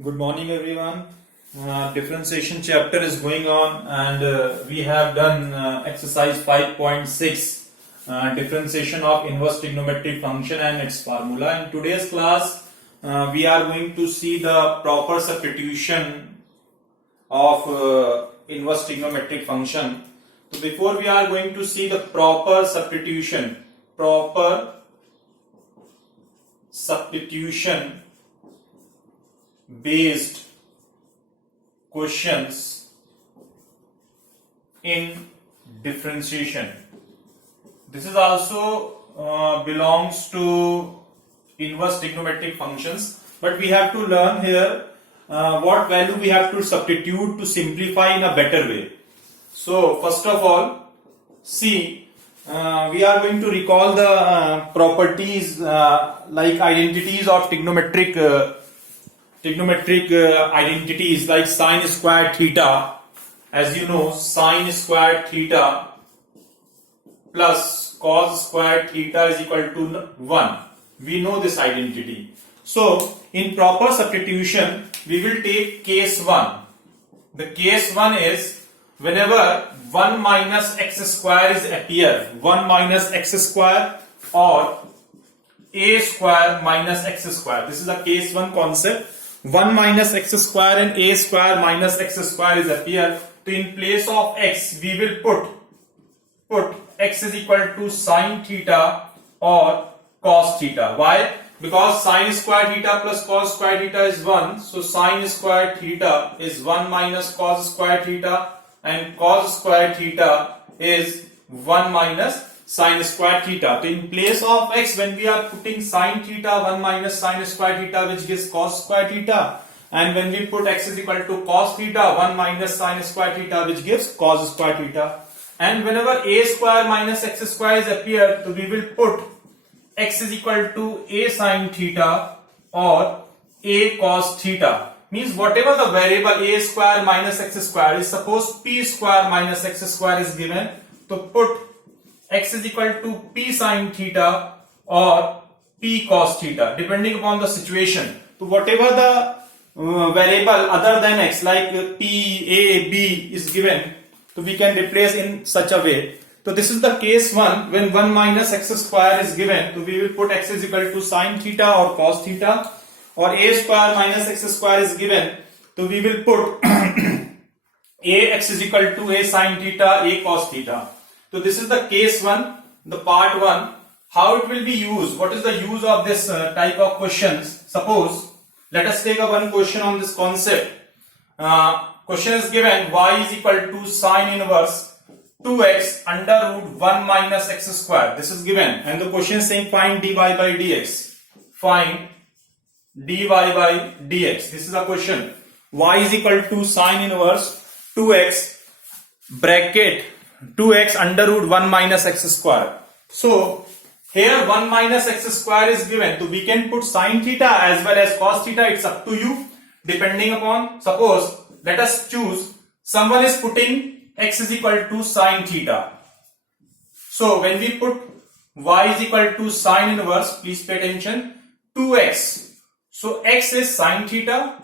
Good morning, everyone. Differentiation chapter is going on, and we have done exercise 5.6, differentiation of inverse trigonometric function and its formula. In today's class, we are going to see the proper substitution of inverse trigonometric function. So before we are going to see the proper substitution based questions in differentiation. This is also belongs to inverse trigonometric functions, but we have to learn here what value we have to substitute to simplify in a better way. So first of all, see, we are going to recall the properties like identities of trigonometric identities like sine squared theta. As you know, sine squared theta plus cos squared theta is equal to 1. We know this identity. So in proper substitution, we will take case 1. The case 1 is whenever 1 minus x square is appear, 1 minus x square or a square minus x square. This is a case 1 concept. 1 minus x square and a square minus x square is appear. So in place of x, we will put x is equal to sine theta or cos theta. Why? Because sine square theta plus cos square theta is 1. So sine square theta is 1 minus cos square theta, and cos square theta is 1 minus sine square theta. So in place of x, when we are putting sine theta, 1 minus sine square theta, which gives cos square theta, and when we put x is equal to cos theta, 1 minus sine square theta, which gives cos square theta. And whenever a square minus x square is appeared, so we will put x is equal to a sine theta or a cos theta. Means whatever the variable a square minus x square is, suppose p square minus x square is given, to put x is equal to p sine theta or p cos theta, depending upon the situation. So whatever the variable other than x, like p, a, b is given, so we can replace in such a way. So this is the case 1. When 1 minus x square is given, so we will put x is equal to sine theta or cos theta, or a square minus x square is given, so we will put a x is equal to a sine theta, a cos theta. So this is the case 1, the part 1. How it will be used? What is the use of this type of questions? Suppose, let us take a one question on this concept. Question is given, y is equal to sine inverse 2x under root 1 minus x square. This is given, and the question is saying find dy by dx. Find dy by dx. This is a question. Y is equal to sine inverse 2x bracket 2x under root 1 minus x square. So here 1 minus x square is given, so we can put sine theta as well as cos theta. It's up to you, depending upon, suppose let us choose, someone is putting x is equal to sine theta. So when we put y is equal to sine inverse, please pay attention, 2x. So x is sine theta.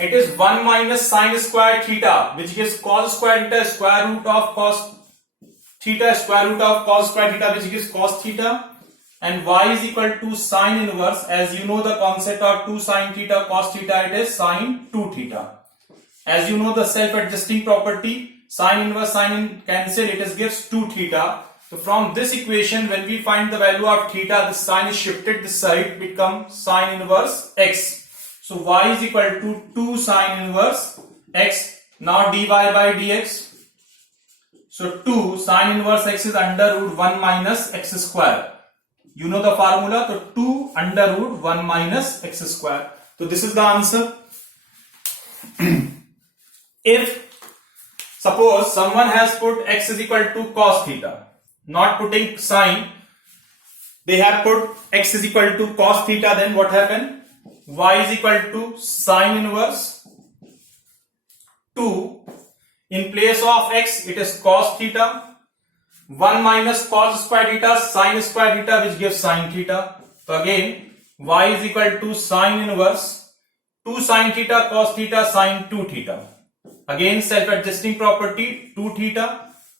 It is 1 minus sine square theta, which gives cos square theta, square root of cos theta, square root of cos square theta, which gives cos theta. And y is equal to sine inverse. As you know the concept of 2 sine theta cos theta, it is sine 2 theta. As you know the self-adjusting property, sine inverse sine cancel, it is gives 2 theta. So from this equation, when we find the value of theta, the sign is shifted this side, becomes sine inverse x. So y is equal to 2 sine inverse x. Now dy by dx. So 2 sine inverse x is under root 1 minus x square. You know the formula, so 2 under root 1 minus x square. So this is the answer. If suppose someone has put x is equal to cos theta, not putting sine, they have put x is equal to cos theta, then what happened? Y is equal to sine inverse 2. In place of x, it is cos theta. 1 minus cos square theta, sine square theta, which gives sine theta. So again, y is equal to sine inverse 2 sine theta cos theta sine 2 theta. Again self-adjusting property 2 theta.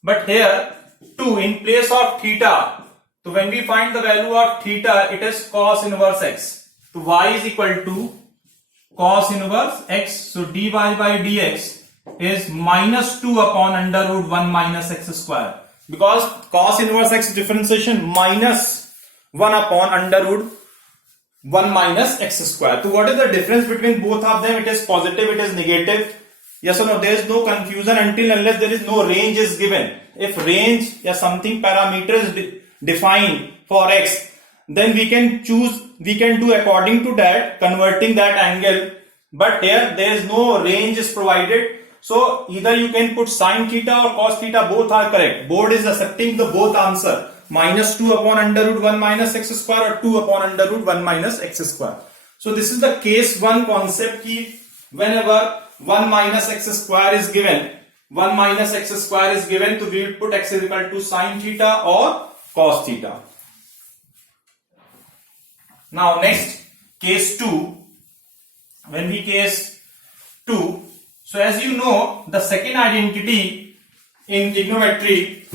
But here 2 in place of theta. So when we find the value of theta, it is cos inverse x. So y is equal to cos inverse x. So dy by dx is minus 2 upon under root 1 minus x square. Because cos inverse x differentiation minus 1 upon under root 1 minus x square. So what is the difference between both of them? It is positive, it is negative. Yes or no? There is no confusion until unless there is no range is given. If range or something parameter is defined for x, then we can choose, we can do according to that, converting that angle. But here there is no range is provided. So either you can put sine theta or cos theta, both are correct. Board is accepting the both answer. Minus 2 upon under root 1 minus x square or 2 upon under root 1 minus x square. So this is the case 1 concept ki whenever 1 minus x square is given, 1 minus x square is given, so we will put x is equal to sine theta or cos theta. Now next, case 2. When we case 2, so as you know, the second identity in trigonometry,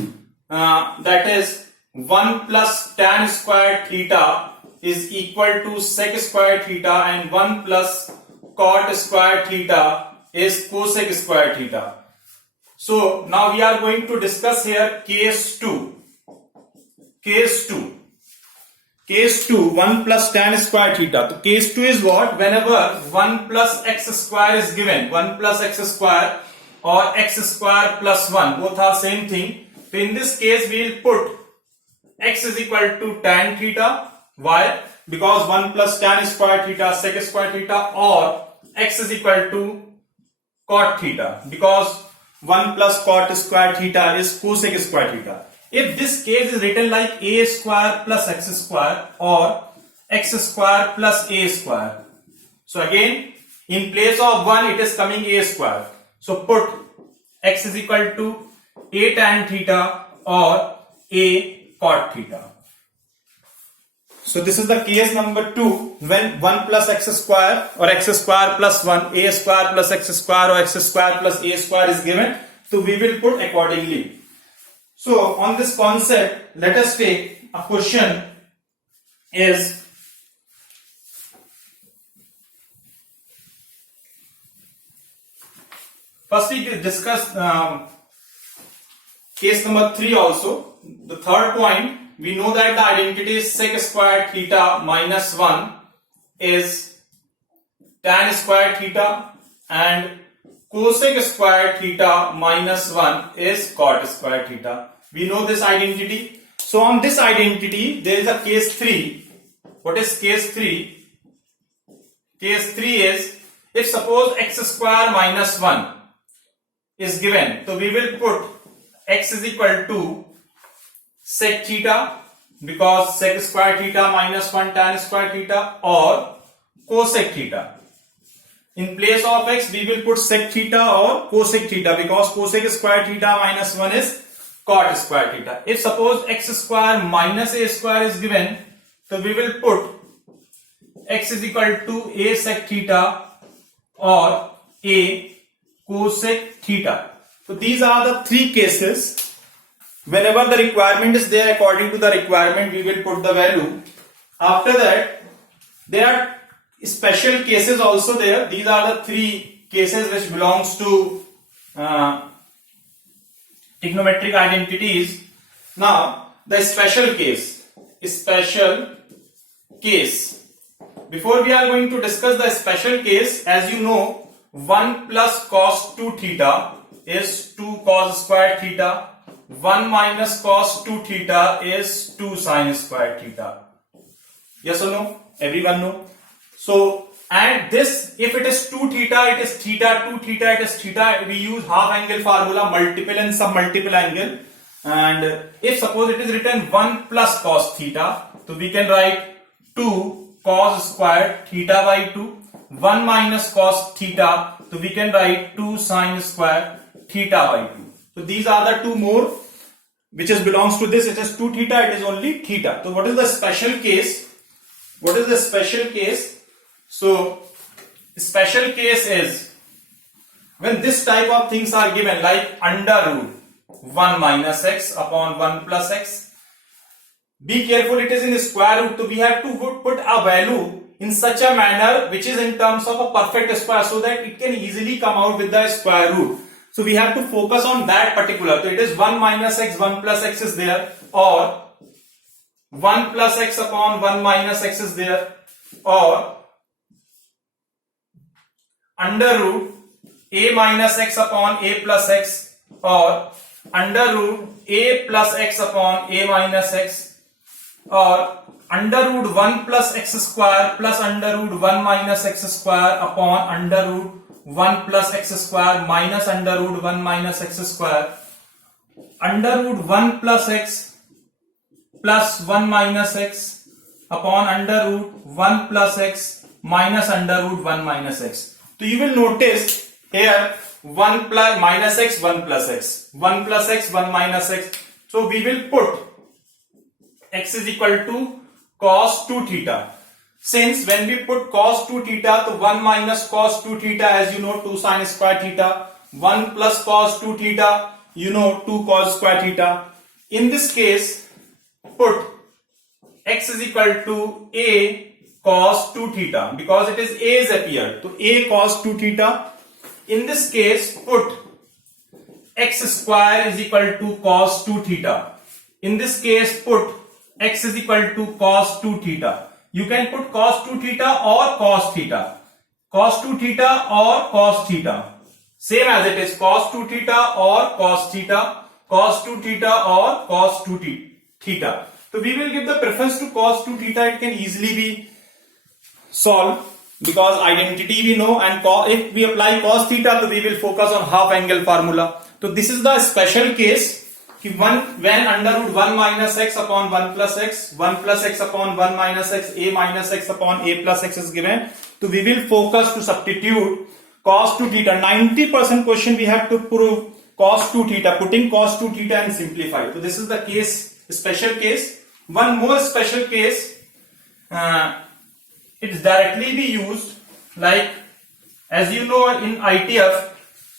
that is 1 plus tan square theta is equal to sec square theta, and 1 plus cot square theta is cosec square theta. So now we are going to discuss here case 2. Case 2. Case 2, 1 plus tan square theta. So case 2 is what? Whenever 1 plus x square is given, 1 plus x square or x square plus 1, both are same thing. So in this case we will put x is equal to tan theta. Why? Because 1 plus tan square theta sec square theta, or x is equal to cot theta, because 1 plus cot square theta is cosec square theta. If this case is written like a square plus x square or x square plus a square. So again, in place of 1 it is coming a square. So put x is equal to a tan theta or a cot theta. So this is the case number 2, when 1 plus x square or x square plus 1, a square plus x square or x square plus a square is given. So we will put accordingly. So on this concept, let us take a question is first we discuss case number 3 also. The third point, we know that the identity is sec square theta minus 1 is tan square theta, and cosec square theta minus 1 is cot square theta. We know this identity. So on this identity, there is a case 3. What is case 3? Case 3 is, if suppose x square minus 1 is given, so we will put x is equal to sec theta, because sec square theta minus 1 tan square theta, or cosec theta. In place of x, we will put sec theta or cosec theta, because cosec square theta minus 1 is cot square theta. If suppose x square minus a square is given, so we will put x is equal to a sec theta or a cosec theta. So these are the 3 cases. Whenever the requirement is there, according to the requirement, we will put the value. After that, there are special cases also there. These are the 3 cases which belongs to trigonometric identities. Now, the special case. Before we are going to discuss the special case, as you know, 1 plus cos 2 theta is 2 cos square theta. 1 minus cos 2 theta is 2 sin square theta. Yes or no? Everyone know? So, and this, if it is 2 theta, it is theta, 2 theta, it is theta. We use half angle formula, multiple and sub multiple angle. And if suppose it is written 1 plus cos theta, so we can write 2 cos square theta by 2. 1 minus cos theta, so we can write 2 sin square theta by 2. So these are the 2 more which is belongs to this. It is 2 theta, it is only theta. So what is the special case? What is the special case? So special case is when this type of things are given, like under root 1 minus x upon 1 plus x. Be careful, it is in the square root, so we have to put a value in such a manner which is in terms of a perfect square, so that it can easily come out with the square root. So we have to focus on that particular. So it is 1 minus x, 1 plus x is there, or 1 plus x upon 1 minus x is there, or under root a minus x upon a plus x, or under root a plus x upon a minus x, or under root 1 plus x square plus under root 1 minus x square upon under root 1 plus x square minus under root 1 minus x square, under root 1 plus x plus 1 minus x upon under root 1 plus x minus under root 1 minus x. So you will notice here 1 plus minus x, 1 plus x, 1 plus x, 1 minus x. So we will put x is equal to cos 2 theta. Since when we put cos 2 theta, so 1 minus cos 2 theta, as you know, 2 sin square theta, 1 plus cos 2 theta, you know, 2 cos square theta. In this case, put x is equal to a cos 2 theta, because it is a is appeared, so a cos 2 theta. In this case, put x square is equal to cos 2 theta. In this case, put x is equal to cos 2 theta. You can put cos 2 theta or cos theta. Cos 2 theta or cos theta. Same as it is cos 2 theta or cos theta. Cos 2 theta or cos 2 theta. So we will give the preference to cos 2 theta. It can easily be solved because identity we know, and if we apply cos theta, so we will focus on half angle formula. So this is the special case. When under root 1 minus x upon 1 plus x, 1 plus x upon 1 minus x, a minus x upon a plus x is given, so we will focus to substitute cos 2 theta. 90% question we have to prove cos 2 theta, putting cos 2 theta and simplify. So this is the case, special case. One more special case, it is directly be used, like as you know in ITF,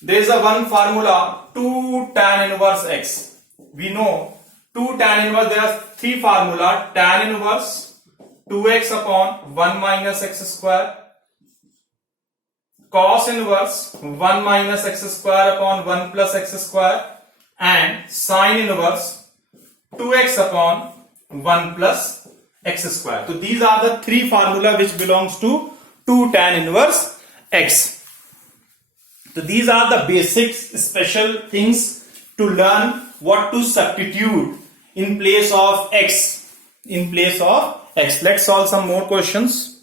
there is a one formula 2 tan inverse x. We know 2 tan inverse, there are three formula: tan inverse 2x upon 1 minus x square, cos inverse 1 minus x square upon 1 plus x square, and sin inverse 2x upon 1 plus x square. So these are the three formula which belongs to 2 tan inverse x. So these are the basics, special things to learn what to substitute in place of x. Let's solve some more questions.